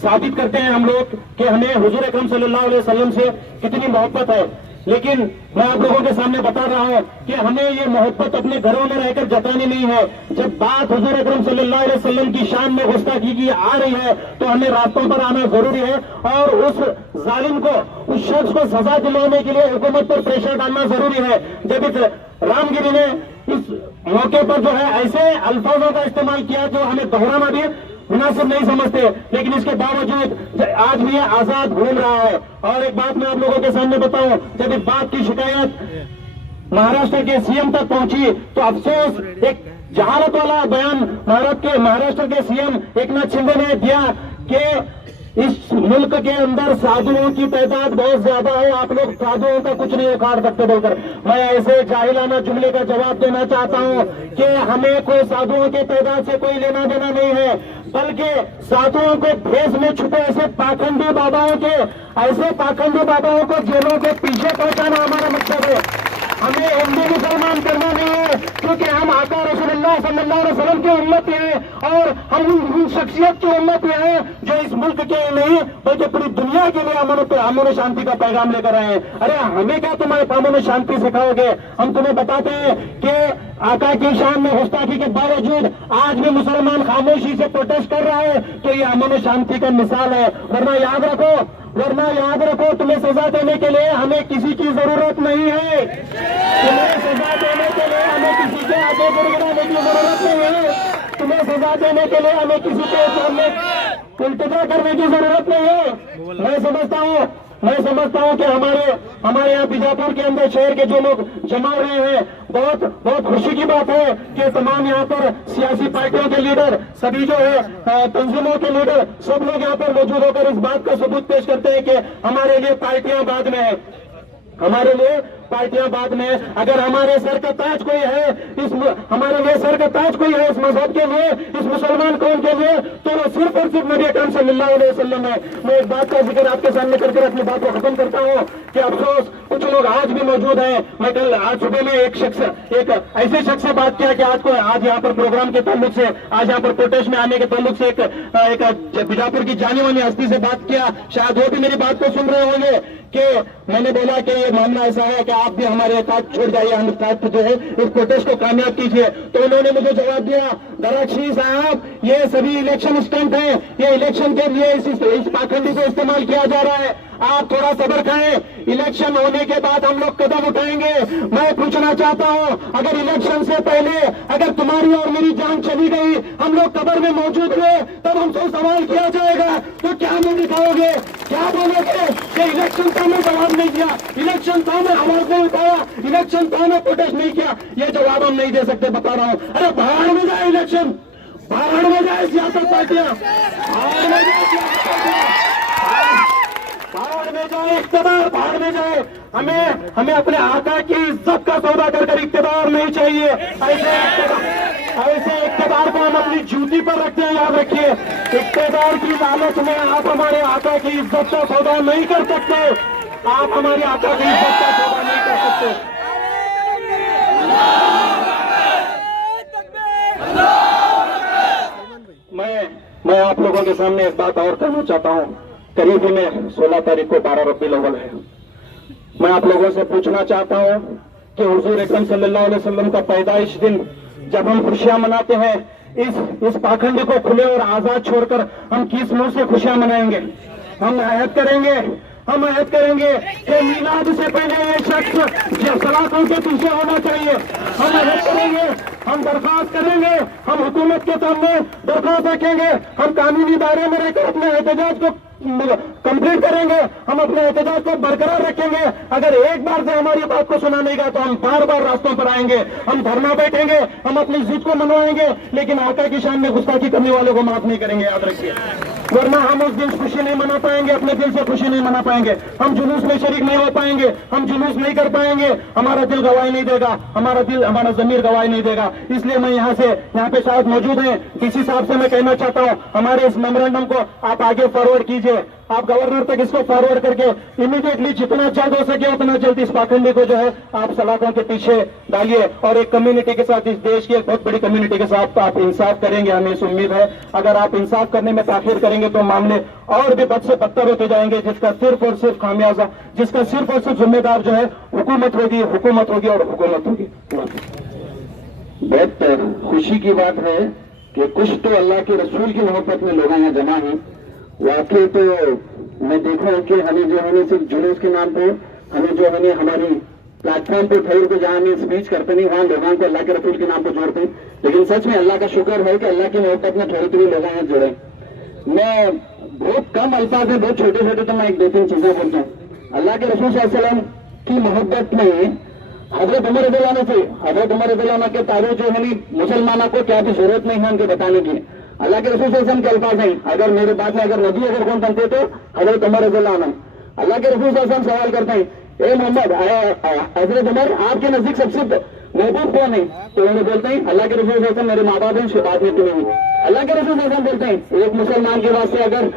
ثابت کرتے ہیں ہم لوگ کہ ہمیں حضور اکرم صلی اللہ علیہ وسلم سے کتنی محبت ہے. لیکن میں آپ لوگوں کے سامنے بتا رہا ہوں کہ ہمیں یہ محبت اپنے گھروں میں رہ کر جتانی نہیں ہے. جب بات حضور اکرم صلی اللہ علیہ وسلم کی شان میں گستاخی کی آ رہی ہے تو ہمیں راستوں پر آنا ضروری ہے اور اس ظالم کو، اس شخص کو سزا دلانے کے لیے حکومت پر پریشر ڈالنا ضروری ہے. جب اس رامگیری نے اس موقع پر جو ہے ایسے الفاظوں کا استعمال کیا جو ہمیں دہرانا بھی مناسب نہیں سمجھتے، لیکن اس کے باوجود آج بھی یہ آزاد گھوم رہا ہے. اور ایک بات میں آپ لوگوں کے سامنے بتاؤں، جب اس بات کی شکایت مہاراشٹر کے سی ایم تک پہنچی تو افسوس ایک جہالت والا بیان مہاراشٹر کے سی ایم ایک ناتھ شندے نے دیا کہ اس ملک کے اندر سادھوؤں کی تعداد بہت زیادہ ہے، آپ لوگ سادھوؤں کا کچھ نہیں اکھاڑ سکتے بول کر. میں ایسے جاہلانہ جملے کا جواب دینا چاہتا ہوں کہ ہمیں کوئی سادھوؤں کی تعداد سے کوئی لینا دینا نہیں ہے، بلکہ سادھوؤں کو بھیس میں چھپے ایسے پاکھنڈی باباؤں کو جیلوں کے پیچھے پہنچانا ہمارا مقصد ہے. ہمیں ہندو مسلمان کرنا نہیں ہے، کیونکہ ہم آقا رسول اللہ صلی اللہ علیہ وسلم کی امت ہیں اور ہم ان شخصیت کی امت ہیں جو اس ملک کے نہیں بلکہ پوری دنیا کے لیے امن و شانتی کا پیغام لے کر آئے ہیں۔ ارے ہمیں کیا تمہارے امن و شانتی سکھاؤ گے؟ ہم تمہیں بتاتے ہیں کہ آقا کی شان میں گستاخی کے باوجود آج بھی مسلمان خاموشی سے پروٹیسٹ کر رہا ہے تو یہ امن و شانتی کا مثال ہے۔ ورنہ یاد رکھو تمہیں سزا دینے کے لیے ہمیں کسی کی ضرورت نہیں ہے، تمہیں سزا دینے کے لیے ہمیں کسی کے آگے گڑگڑانے کی ضرورت نہیں ہے، تمہیں سزا دینے کے لیے ہمیں کسی کے سامنے التجا کرنے کی ضرورت نہیں ہے۔ میں سمجھتا ہوں کہ ہمارے یہاں بیجاپور کے اندر شہر کے جو لوگ جمع ہوئے ہیں، بہت خوشی کی بات ہے کہ تمام یہاں پر سیاسی پارٹیوں کے لیڈر، سبھی جو ہے تنظیموں کے لیڈر، سب لوگ یہاں پر موجود ہو کر اس بات کا ثبوت پیش کرتے ہیں کہ ہمارے لیے پارٹیاں بعد میں ہیں، اگر ہمارے سر کا تاج کوئی ہے اس مذہب کے لیے، اس مسلمان قوم کے لیے، تو وہ صرف اور صرف نبی اکرم صلی اللہ علیہ وسلم ہے۔ میں ایک بات کا ذکر آپ کے سامنے کر کے اپنی بات کو ختم کرتا ہوں کہ افسوس کچھ لوگ آج بھی موجود ہیں۔ میں کل آج صبح میں ایک ایسے شخص سے بات کیا کہ آج یہاں پر پروگرام کے تعلق سے، آج یہاں پر پروٹیسٹ میں آنے کے تعلق سے ایک بیجاپور کی جانی مانی ہستی سے بات کیا، شاید وہ بھی میری بات کو سن رہے ہوں گے کہ میں نے بولا کہ یہ معاملہ ایسا ہے کہ آپ بھی ہمارے اطاعت چھوڑ جائیے، ہم اطاعت جو ہے اس پروٹیسٹ کو کامیاب کیجیے۔ تو انہوں نے مجھے جواب دیا، دراکشی صاحب یہ سبھی الیکشن اسٹنٹ ہیں، یہ الیکشن کے لیے اس پاکھنڈی کو استعمال کیا جا رہا ہے، آپ تھوڑا صبر کھائیں، الیکشن ہونے کے بعد ہم لوگ قدم اٹھائیں گے۔ میں پوچھنا چاہتا ہوں اگر الیکشن سے پہلے اگر تمہاری اور میری جان چلی گئی، ہم لوگ قبر میں موجود ہوئے، تب ہم سے سوال کیا جائے گا تو کیا منہ دکھاؤ گے؟ کیا بولو گے کہ الیکشن تھا میں جواب نہیں دیا، الیکشن تھا میں آواز نہیں اٹھایا، الیکشن تھا میں پروٹیسٹ نہیں کیا؟ یہ جواب ہم نہیں دے سکتے، بتا رہا ہوں۔ ارے باہر میں جائے الیکشن، باہر میں جائے سیاست پارٹیاں، باہر میں جائے سیاست پارٹیاں، باہر میں جائے اقتدار، باہر میں جائے۔ ہمیں اپنے آقا کی عزت کا سودا کر اقتدار نہیں چاہیے۔ ایسے اقتدار کو ہم اپنی جوتی پر رکھتے ہیں، یاد رکھیے۔ اقتدار کی لالچ میں آپ ہمارے آقا کی عزت کا سودا نہیں کر سکتے، آپ ہمارے آقا کی عزت کا سودا نہیں کر سکتے۔ میں آپ لوگوں کے سامنے ایک بات اور کہنا چاہتا ہوں، قریب ہی میں 16 تاریخ کو 12 ربیع الاول ہے۔ میں آپ لوگوں سے پوچھنا چاہتا ہوں کہ حضور اکرم صلی اللہ علیہ وسلم کا پیدائش دن جب ہم خوشیاں مناتے ہیں، اس پاکھنڈ کو کھلے اور آزاد چھوڑ کر ہم کس منہ سے خوشیاں منائیں گے؟ ہم عہد کریں گے کہ میلاد سے پہلے یہ شخص سلاخوں کے پیچھے ہونا چاہیے۔ ہم عہد کریں گے، ہم درخواست کریں گے، ہم حکومت کے سامنے درخواست رکھیں گے، ہم قانونی دائرے میں رہ کر اپنے احتجاج کو کمپلیٹ کریں گے، ہم اپنے احتجاج کو برقرار رکھیں گے۔ اگر ایک بار سے ہماری بات کو سنا نہیں گا تو ہم بار بار راستوں پر آئیں گے، ہم دھرنا بیٹھیں گے، ہم اپنی ضد کو منوائیں گے، لیکن آقا کی شان میں گستاخی کرنے والوں کو معاف نہیں کریں گے، یاد رکھیے۔ ورنہ ہم اس دن خوشی نہیں منا پائیں گے، اپنے دل سے خوشی نہیں منا پائیں گے، ہم جلوس میں شریک نہیں ہو پائیں گے، ہم جلوس نہیں کر پائیں گے، ہمارا دل گواہی نہیں دے گا، ہمارا ضمیر گواہی نہیں دے گا۔ اس لیے میں یہاں پہ شاید موجود ہیں ڈی سی صاحب سے میں کہنا چاہتا ہوں، ہمارے اس میمورنڈم کو آپ آگے فارورڈ کیجئے، آپ گورنر تک اس کو فارورڈ کر کے امیڈیٹلی جتنا جلد ہو سکے اتنا جلد اس پاکھنڈی کو جو ہے آپ سلاخوں کے پیچھے ڈالیے، اور ایک کمیونٹی کے ساتھ، اس دیش کی ایک بہت بڑی کمیونٹی کے ساتھ آپ انصاف کریں گے، ہمیں اس امید ہے۔ اگر آپ انصاف کرنے میں تاخیر کریں گے تو معاملے اور بھی بد سے بدتر ہوتے جائیں گے، جس کا صرف اور صرف خامیازہ، جس کا صرف اور صرف ذمہ دار جو ہے حکومت ہوگی اور حکومت ہوگی۔ بہت خوشی کی بات ہے کہ کچھ تو اللہ کے رسول کی محبت میں لوگ یہاں جمع ہیں۔ واقعی تو میں دیکھا ہوں کہ ہمیں جو ہے صرف جلوس کے نام پہ، ہمیں جو ہے ہماری پلیٹ فارم پہ ٹھہر کے جہاں ہمیں اسپیچ کرتے نہیں، وہاں لوگوں کو اللہ کے رسول کے نام پہ جوڑتے ہیں، لیکن سچ میں اللہ کا شکر ہے کہ اللہ کی محبت میں ٹھہرتے ہوئے لوگ یہاں جڑے۔ میں بہت کم الفاظ ہیں، بہت چھوٹے چھوٹے، تو میں ایک دو تین چیزیں بولتا ہوں۔ اللہ کے رسول صلی اللہ علیہ وسلم کی محبت میں حضرت عمر رضی اللہ عنہ سے، حضرت عمر رضی اللہ عنہ کے تعریف جو ہے مسلمانوں کو کیا بھی ضرورت نہیں ہے ان کے بتانے کی۔ اللہ کے رسول صلی اللہ علیہ وسلم کے الفاظ ہیں، اگر میرے بعد میں اگر نبی اگر کون بنتے تو حضرت عمر رضی اللہ عنہ۔ اللہ کے رسول صلی اللہ علیہ وسلم سوال کرتے ہیں، اے محمد، حضرت عمر آپ کے نزدیک سب سے محبوب کون ہے؟ تو انہوں نے بولتے ہیں اللہ کے رسول صلی اللہ علیہ وسلم میرے ماں باپ ہیں، اس کے بعد میں تمہیں۔ اللہ کے رسول صلی اللہ علیہ وسلم بولتے ہیں ایک مسلمان کے واسطے اگر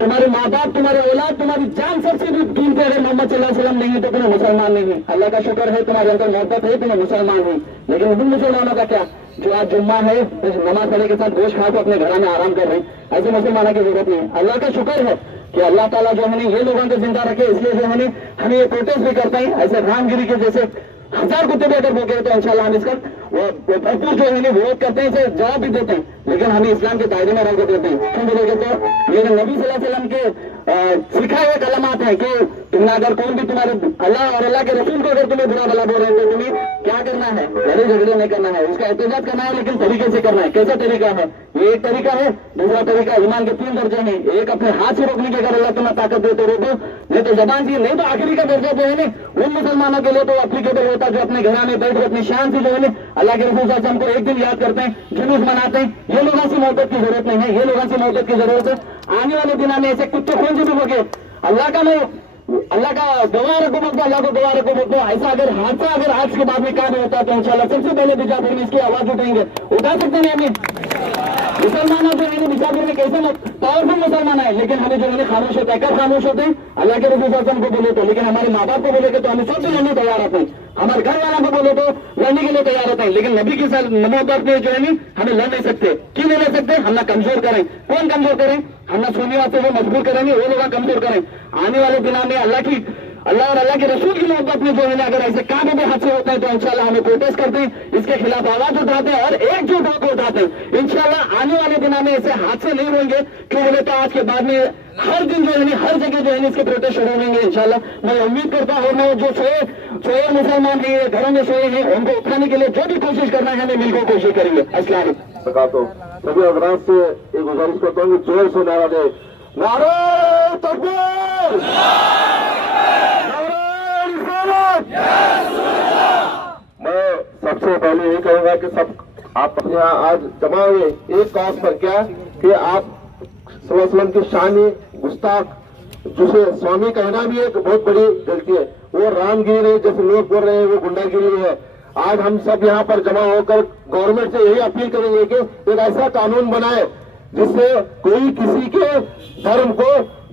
तुम्हारे माँ बाप, तुम्हारे औलाद, तुम्हारी जान सबसे भी कीमती अगर मोहम्मद सल्लल्लाहु अलैहि वसल्लम नहीं है तो तुम्हें मुसलमान नहीं है। अल्लाह का शुक्र है तुम्हारे अंदर मोहब्बत है, तुम्हें मुसलमान है। लेकिन उन मुसलमानों का क्या जो आज जुम्मा है नमाज पढ़ने के साथ गोश्त खा को अपने घर में आराम कर रहे हैं, ऐसे मुसलमानों की जरूरत नहीं है। अल्लाह का शुक्र है कि अल्लाह ताला जो हमें ये लोगों को जिंदा रखे, इसलिए जो हमें ये प्रोटेस्ट भी करते हैं। ऐसे रामगिरी के जैसे 1000 कुत्ते भी अगर भूखे तो इंशाल्लाह हम इसका भरपूर जो है विरोध करते हैं, इसे जवाब भी देते हैं, लेकिन हमें इस्लाम के दायरे में रहकर देते हैं। क्यों बोलेंगे तो ये नबी सल्लल्लाहु अलैहि वसल्लम के सिखाए हुए कलमात हैं कि तुमने अगर कौन भी तुम्हारे अल्लाह और अल्लाह के रसूल को अगर तुम्हें बुरा भला बोल रहे हैं तो तुम्हें क्या करना है, लड़ाई झगड़े नहीं करना है, उसका एहतजाज करना है, लेकिन तरीके से करना है। कैसा तरीका है? ये एक तरीका है। दूसरा तरीका ईमान के 3 दर्जे हैं। एक अपने हाथ से रोकने की अगर अल्लाह तुम्हें ताकत दे तो रोको, नहीं तो जबान से, नहीं तो आखिरी का दर्जा जो है ना उन मुसलमानों के लिए तो एप्लीकेबल होता है जो अपने घर में बैठ कर अपनी शान से जो है ना अल्लाह के रसूल सल्लल्लाहु अलैहि वसल्लम को एक दिन याद करते हैं, जुलूस मनाते हैं। ये लोगों से मोहब्बत की जरूरत नहीं है, ये लोगों से मोहब्बत की जरूरत है। आने वाले दिनों में ऐसे कुत्ते कौन से भी होंगे, अल्लाह का गवाह रखो मत दो, अल्लाह को गवाह रखो मत दो। ऐसा अगर हादसा अगर आज के बाद में काम होता है तो इंशाल्लाह सबसे पहले बिजापुर में इसकी आवाज उठाएंगे। उठा सकते हैं हमें मुसलमान जो है बिजापुर में कैसे पावरफुल मुसलमान है, लेकिन हमें जो है खामोश होता है। कब खामोश होते हैं? अल्लाह के रसूल सल्लल्लाहु अलैहि वसल्लम को बोले तो, लेकिन हमारे माँ बाप को बोले तो हम सबसे लड़ने तैयार होते हैं। हमारे घर वालों को बोले तो लड़ने के लिए तैयार होते हैं, लेकिन नबी के साथ मोहब्बत में जो है नहीं हमें लड़ नहीं सकते। क्यों नहीं लड़ सकते? हम ना कमजोर करें। कौन कमजोर करें? हम ना सोने वास्ते वो मजबूर करेंगे, वो लोग कमजोर करें। आने वाले दिनों में अल्लाह और अल्लाह के रसूल की मोहब्बत में जो है ना अगर ऐसे काम भी हादसे होते हैं तो इंशाल्लाह हमें प्रोटेस्ट करते हैं, इसके खिलाफ आवाज उठाते हैं और एकजुट होकर उठाते हैं। इंशाल्लाह आने वाले दिनों में ऐसे हादसे नहीं होंगे। क्यों बोले तो आज के बाद में हर दिन जो है हर जगह जो है इसके प्रोटेस्ट शुरू होंगे इंशाल्लाह। मैं उम्मीद करता हूँ मैं जो सोए मुसलमान हैं घरों में सोए हैं उनको उठाने के लिए जो भी कोशिश करना है हमें मिलकर कोशिश करेंगे। अस्सलाम वालेकुम। सभी अफराद से एक गुजारिश करता हूँ जोर से नारा दे, नारे तकबीर, मैं सबसे पहले यही कहूंगा कि सब आप यहाँ आज जमा हुए एक कॉज पर, क्या कि आप सल्लल्लाहु अलैहि वसल्लम की शानी गुस्ताख जिसे स्वामी कहना भी एक बहुत बड़ी गलती है, वो रामगिरी है जैसे लोग बोल रहे हैं वो गुंडागिरी है। आज हम सब यहाँ पर जमा होकर गवर्नमेंट से यही अपील करेंगे कि एक ऐसा कानून बनाए जिससे कोई किसी के धर्म को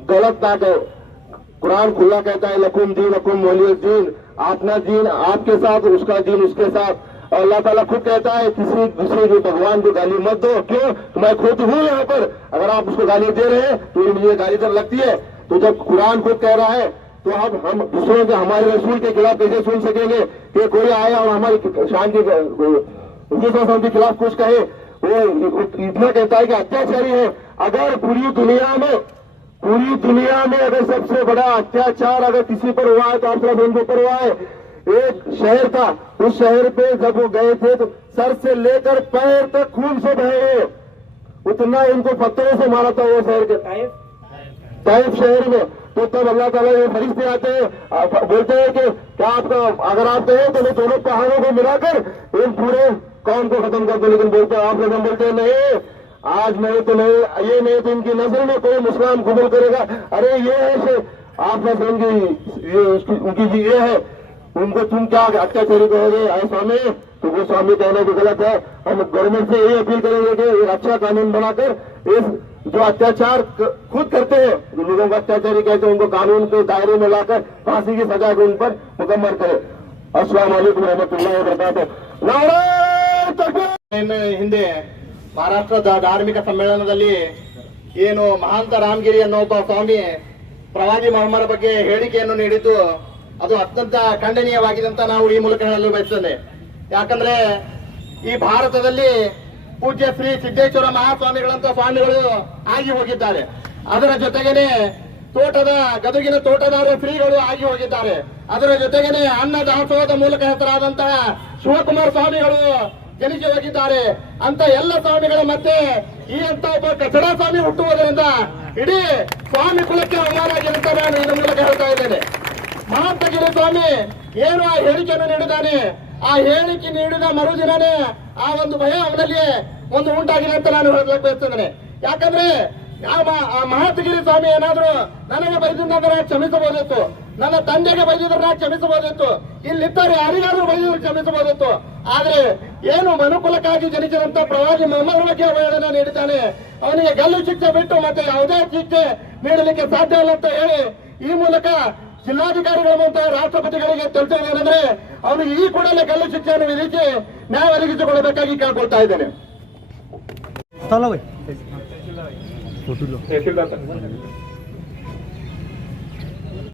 गलत ना कहे। कुरान खुला कहता है लकुम दीनुकुम वलियद्दीन, अपना दीन आपके साथ उसका दीन उसके साथ। और अल्लाह ताला खुद कहता है किसी दूसरे के भगवान को गाली मत दो। क्यों? मैं खुद हूँ यहाँ पर, अगर आप उसको गाली दे रहे हैं तो मुझे गाली तो लगती है। तो जब कुरान खुद कह रहा है तो अब हम दूसरों के हमारे रसूल के खिलाफ कैसे सुन सकेंगे कि कोई आया और हमारी शान के खिलाफ कुछ कहे। वो इतना कहता है कि अत्याचारी है। अगर पूरी दुनिया में अगर सबसे बड़ा अत्याचार अगर किसी पर हुआ है तो आप सब उनके ऊपर हुआ है। एक शहर था, उस शहर पे जब वो गए थे तो सर से लेकर पैर तक खून से बहे, उतना इनको पत्थरों से मारा था वो शहर के ताइफ शहर में। तो तब अल्लाह ताला ये फरिश्ते आते हैं बोलते हैं कि क्या आपका अगर आप कहें तो मैं दोनों पहाड़ों को मिलाकर इन पूरे कौम को खत्म कर दो, लेकिन बोलते हैं आप लोग हम बोलते हैं नहीं, आज नहीं तो नहीं, ये नहीं तो इनकी नस्ल में कोई मुस्लिम कबूल करेगा। अरे ये है आप नस्ल उनकी ये है, उनको तुम क्या अत्याचारी कहोगे आए स्वामी? तो वो स्वामी कहने की गलत है। हम गवर्नमेंट से यही अपील करेंगे कि एक अच्छा कानून बनाकर इस जो अत्याचार खुद करते हैं, जो लोगों को अत्याचारी कहते हैं, उनको कानून के दायरे में लाकर फांसी की सजा को उन पर मुकम्मल करे। अस्सलाम वालेकुम रहमतुल्लाहि व बरकातुहू। नारे तकबीर। ಹಿಂದೆ ಮಹಾರಾಷ್ಟ್ರದ ಧಾರ್ಮಿಕ ಸಮ್ಮೇಳನದಲ್ಲಿ ಏನು ಮಹಾಂತ ರಾಮಗಿರಿ ಅನ್ನೋ ಒಬ್ಬ ಸ್ವಾಮಿ ಪ್ರವಾದಿ ಮೊಹಮ್ಮದರ ಬಗ್ಗೆ ಹೇಳಿಕೆಯನ್ನು ನೀಡಿದ್ದು ಅದು ಅತ್ಯಂತ ಖಂಡನೀಯವಾಗಿದೆ ಅಂತ ನಾವು ಈ ಮೂಲಕ ಹೇಳಲು ಬಯಸ್ತೇನೆ. ಯಾಕಂದ್ರೆ ಈ ಭಾರತದಲ್ಲಿ ಪೂಜ್ಯ ಶ್ರೀ ಸಿದ್ದೇಶ್ವರ ಮಹಾಸ್ವಾಮಿಗಳಂತ ಸ್ವಾಮಿಗಳು ಆಗಿ ಹೋಗಿದ್ದಾರೆ. ಅದರ ಜೊತೆಗೇನೆ ಗದುಗಿನ ತೋಟದಾರ ಶ್ರೀಗಳು ಆಗಿ ಹೋಗಿದ್ದಾರೆ. ಅದರ ಜೊತೆಗೇನೆ ಅನ್ನ ದಾಸೋಹದ ಮೂಲಕ ಹೆಸರಾದಂತಹ ಶಿವಕುಮಾರ ಸ್ವಾಮಿಗಳು ಜನಿಸಿ ಹೋಗಿದ್ದಾರೆ. ಅಂತ ಎಲ್ಲ ಸ್ವಾಮಿಗಳ ಮತ್ತೆ ಈ ಅಂತ ಒಬ್ಬ ಕಚಡ ಸ್ವಾಮಿ ಹುಟ್ಟುವುದರಿಂದ ಇಡೀ ಸ್ವಾಮಿ ಕುಲಕ್ಕೆ ಅವಮಾನ ಆಗಿದೆ ಅಂತ ನಾನು ಇದರ ಮೂಲಕ ಹೇಳ್ತಾ ಇದ್ದೇನೆ. ಮಹಾಂತಗಿರಿ ಸ್ವಾಮಿ ಏನು ಆ ಹೇಳಿಕೆಯನ್ನು ನೀಡಿದ್ದಾನೆ, ಆ ಹೇಳಿಕೆ ನೀಡಿದ ಮರುದಿನನೇ ಆ ಒಂದು ಭಯ ಅವನಲ್ಲಿ ಒಂದು ಉಂಟಾಗಿದೆ ಅಂತ ನಾನು ಹೇಳಕ್ ಬಯಸ್ತೇನೆ. ಯಾಕಂದ್ರೆ ಆ ಮಹಾಂತಗಿರಿ ಸ್ವಾಮಿ ಏನಾದ್ರು ನನಗೆ ಬೈದಿದ್ದರೆ ಕ್ಷಮಿಸಬಹುದಿತ್ತು, ನನ್ನ ತಂದೆಗೆ ಬೈದಿದ್ರೆ ಕ್ಷಮಿಸಬಹುದಿತ್ತು, ಇಲ್ಲಿದ್ದಾರೆ ಯಾರಿಗಾದ್ರೂ ಬೈದಿದ್ರೆ ಕ್ಷಮಿಸಬಹುದಿತ್ತು. ಆದ್ರೆ ಏನು ಮನುಕುಲಕ್ಕಾಗಿ ಜನಿಸಿದಂತ ಪ್ರವಾದಿ ಮೊಹಮ್ಮದ್ ಬಗ್ಗೆ ಅವಹೇಳನ ನೀಡಿದ್ದಾನೆ, ಅವನಿಗೆ ಗಲ್ಲು ಶಿಕ್ಷೆ ಬಿಟ್ಟು ಮತ್ತೆ ಯಾವುದೇ ಶಿಕ್ಷೆ ನೀಡಲಿಕ್ಕೆ ಸಾಧ್ಯ ಇಲ್ಲ ಅಂತ ಹೇಳಿ ಈ ಮೂಲಕ ಜಿಲ್ಲಾಧಿಕಾರಿಗಳ ಮೂಲಕ ರಾಷ್ಟ್ರಪತಿಗಳಿಗೆ ತಿಳಿಸುವುದೇನೆಂದ್ರೆ ಅವರು ಈ ಕೂಡಲೇ ಗಲ್ಲು ಶಿಕ್ಷೆಯನ್ನು ವಿಧಿಸಿ ನ್ಯಾಯ ಒದಗಿಸಿಕೊಳ್ಳಬೇಕಾಗಿ ಕೇಳ್ಕೊಳ್ತಾ ಇದ್ದೇನೆ.